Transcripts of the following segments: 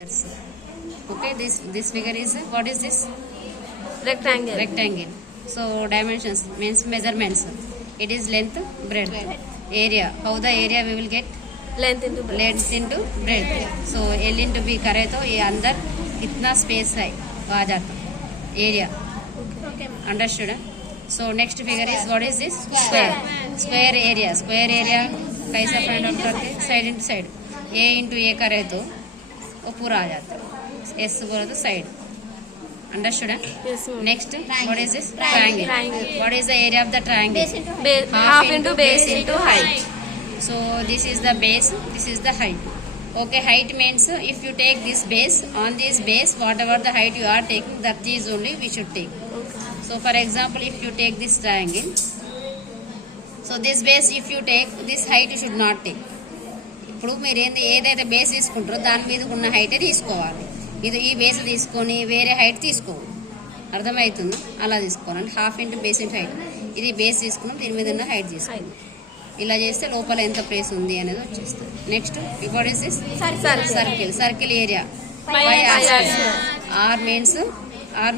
Yes. Okay, this figure is what is this? Rectangle. Rectangle. So dimensions means measurements. It is length, breadth, area. How the area we will get? Length into breadth. Length into breadth. So L into B करे तो ये अंदर कितना space है वो आ जाता area. Okay. Understood? So next figure is what is this? Square. Square area. Square area कैसा find out करते? Side into side. A into A करे तो वो पूरा आ जाता है. S बोला तो side. Understood? Yes, ma'am. Next, what is this? Triangle. Triangle. What is the area of the triangle? Half into base into height. So this is the base, this is the height. Okay, height means if you take this base, on this base, whatever the height you are taking, that is only we should take. Okay. So for example, if you take this triangle, so this base if you take, this height you should not take. ఇప్పుడు మీరు ఏదైతే base తీసుకుంటారో దాని మీద ఉన్న హైటే తీసుకోవాలి. ఇది ఈ బేస్ తీసుకొని వేరే హైట్ తీసుకోవాలి. అర్థమవుతుంది? అలా తీసుకోవాలి. అంటే half into base into height. ఇది బేస్ తీసుకున్నాం, దీని మీద ఉన్న హైట్ తీసుకోవాలి. ఇలా చేస్తే లోపల ఎంత ప్లేస్ ఉంది అనేది వచ్చేస్తుంది. Next what is this? Circle. Circle area R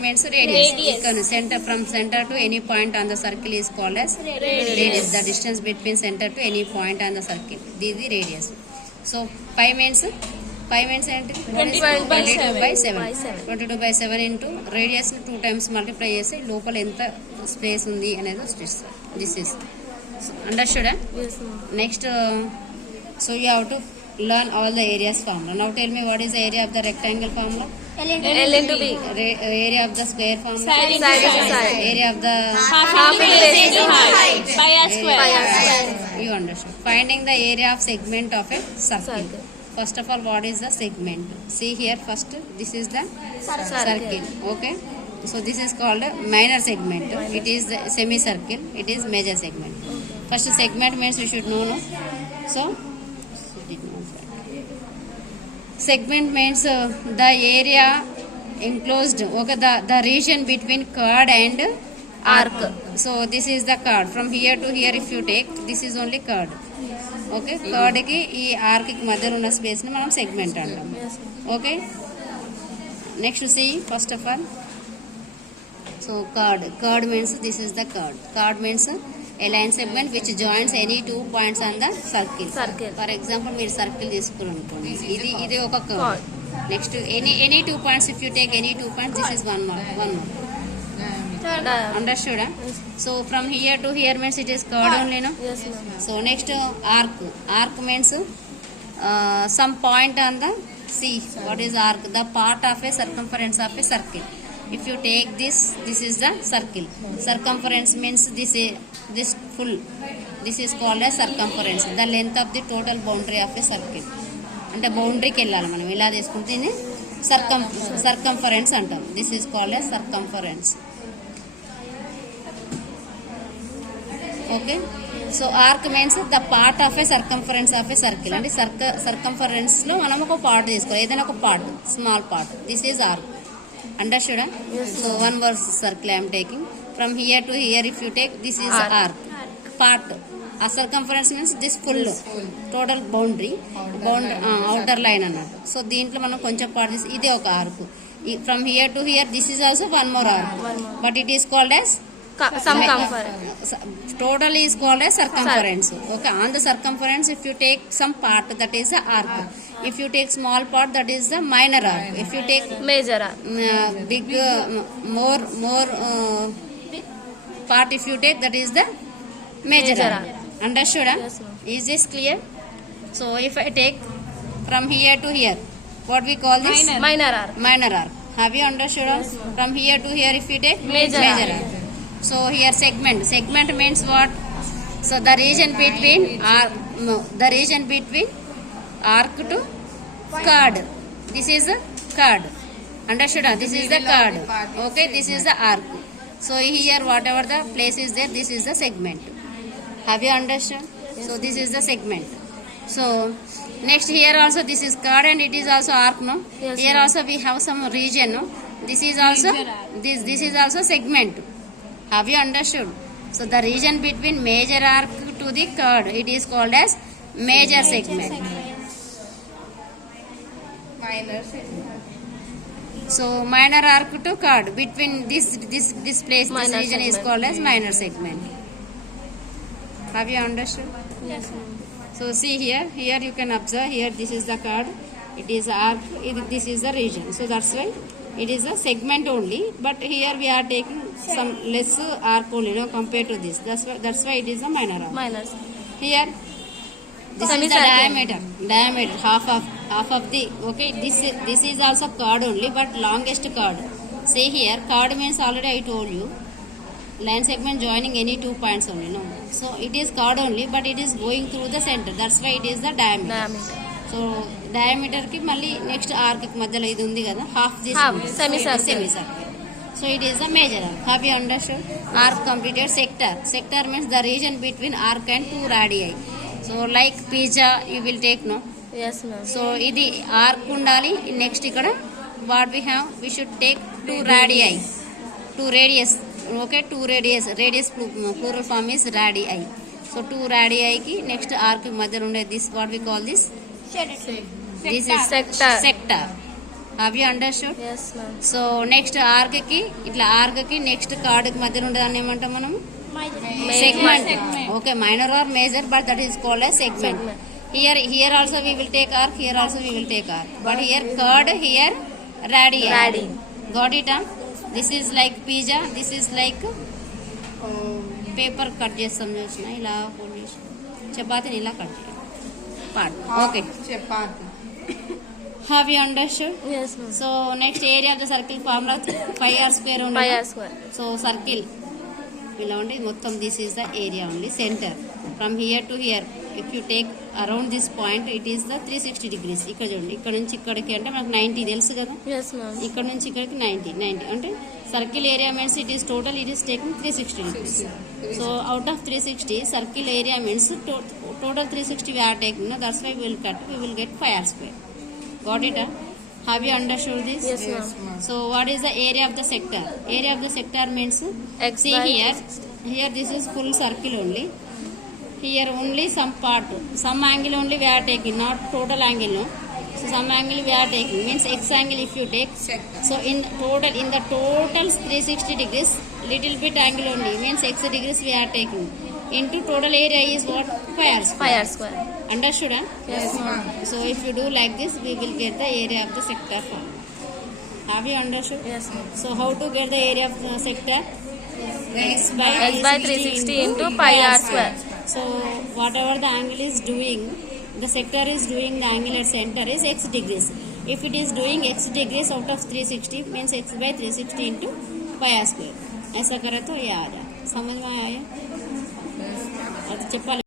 means radius. ఇక్కడ centre from centre to any point on the circle is called as radius. The distance between centre to any point on the circle, ఇది radius. So pi means ఏంటి? 22/7 into radius 2 times multiply చేసి లోపల ఎంత space ఉంది అనేది వచ్చేస్తుంది. This is understood. Yes, ma'am. Next so you have to learn all the areas formula. Now tell me what is the area of the rectangle formula? L into B. Area of the square formula? Side into side. Area of the Half into base into height. Pi r square. You understand. Finding the area of segment of a circle. Circle. First of all, what is the segment? See here first, this is the circle. Okay. So this is called a minor segment. It is the semicircle. It is major segment. First segment means you should know, no? So segment means the area enclosed, okay, the region between chord and arc. So this is the chord. From here to here if you take, this is only chord. Okay, chord ki ee arc ki మధ్యలో ఉన్న space ని మనం segment అంటాం. Okay, next see first of all, so chord means this is the chord means a line segment which joins any 2 points on the circle. For example మీరు circle తీసుకున్నారనుకోండి, ఇది ఒక curve. Next any 2 points if you take any 2 points, this is one more. Understood? So from here to here means it is chord only, no? Yes, ma'am. So next arc means some point on the see. What is arc? The part of a circumference of a circle. If you take this is the circle. Circumference means this full. This is called as circumference. The length of the total boundary of a circle. అంటే బౌండరీకి వెళ్ళాలి మనం. ఇలా తీసుకుంటే circumference అంటాం. This is called as circumference. Okay, so arc means the part of A circumference of a circle. అంటే circumference లో మనం ఒక పార్ట్ తీసుకోవాలి, ఏదైనా ఒక part, small part. This is arc. Understood? So one more circle I am taking. From here to here if you take, this is arc. Part. A circumference means this full total boundary outer line అన్నట్టు. So దీంట్లో మనం కొంచెం part తీసి ఇది ఒక arc. From here to here this is also one more arc. But it is called as circumference. Total is called as circumference. Okay, on the circumference if you take some part, that is the arc. If you take small part, that is the minor arc. If you take Major arc. Big more part if you take, that is the major arc. Understood? Yes, ma'am. Is this clear? So if I take from here to here, what we call this? Minor arc. Minor arc. Have you understood? Yes, ma'am. From here to here if you take Major arc. So here segment means what? So the region between arc to chord. This is the chord. Understood? This is the chord. Okay, this is the arc. So here whatever the place is there, this is the segment. Have you understood? So this is the segment. So next here also this is chord and it is also arc, no? Yes, Here ma'am. also we have some region, no? This is also this is also segment. Have you understood? So the region between major arc to the chord, it is called as major segment. So minor arc to chord between this place, this Minor region is segment. called as minor segment. Have you understood? Yes, ma'am. So see here you can observe here this is the chord, it is arc, this is the region. So that's why it is a segment only, but here we are taking some less arc only, compared to this. That's why it is a minor arc. Minus. Here this is the Semicircle. diameter half of the, okay, this is also chord only, but longest chord. See here, chord means already I told you, line segment joining any 2 points only, no. So it is chord only, but it is going through the center. That's why it is the diameter. Diameter. So diameter ki malli next arc ki madhyalo idi undi kada, half this Half, ఉంది. semicircle. Semicircle. So it is the major arc. Have you understood? Arc completed. Sector means the region between arc and 2 radii. So like pizza you will take, no. Yes, ma'am. So ఇది arc ఉండాలి. Next ఇక్కడ what we have, we should take 2 radii, 2 radius, okay, 2 radius plural form is radii. So 2 radii కి next arc మధ్యలో ఉండే this what we call this is sector. Have you understood? Yes, ma'am. So next arc కి ఇట్లా arc కి next chord కి మధ్యలో ఉండేదాన్ని ఏమంటాం మనం? Segment. Okay, minor or major, but that is called as segment. Here also we will take arc, here also we will take arc, but here chord, here radii. Radii. Got it? This is like pizza, this is like paper cut చేస్తాం చూసిన, ఇలా fold చేసి చపాతీని ఇలా cut చేయాలి. Okay, have you understood? Yes, ma'am. So next area of the circle formula 5r square ఉంది. 5r square. So circle ఇలా ఉండి మొత్తం this is the area only, centre from here to hear. If you take around this point it is the 360 degrees. ఇక్కడ చూడండి, ఇక్కడ నుంచి ఇక్కడికి అంటే మనకు 90 తెలుసు కదా, Yes, ma'am. ఇక్కడ నుంచి ఇక్కడికి 90 అంటే circle area means it is total it is taking 360 degrees. So out of 360 circle area means total 360 we are taking, no? That's why we will get 5r square. Got it? Have you understood this? Yes, ma'am. So what is the area of the sector? Area of the sector means, X see by here this is full circle only. Here only some part, some angle only we are taking, not total angle, no. So some angle we are taking means x angle if you take. So in the total 360 degrees, little bit angle only means x degrees we are taking. Into total area is what? 5r square. 5r square. Understood? Huh? Yes, ma'am. So if you do like this, we will get the area of the sector form. Have you understood? Yes, ma'am. So how to get the area of the sector? X by 360 into pi r square. So whatever the angle is doing, the sector is doing the angular center is x degrees. If it is doing x degrees out of 360 means x by 360 into pi r square. ऐसा करे तो ये आ जाए. समझ में आया? अब चप्पल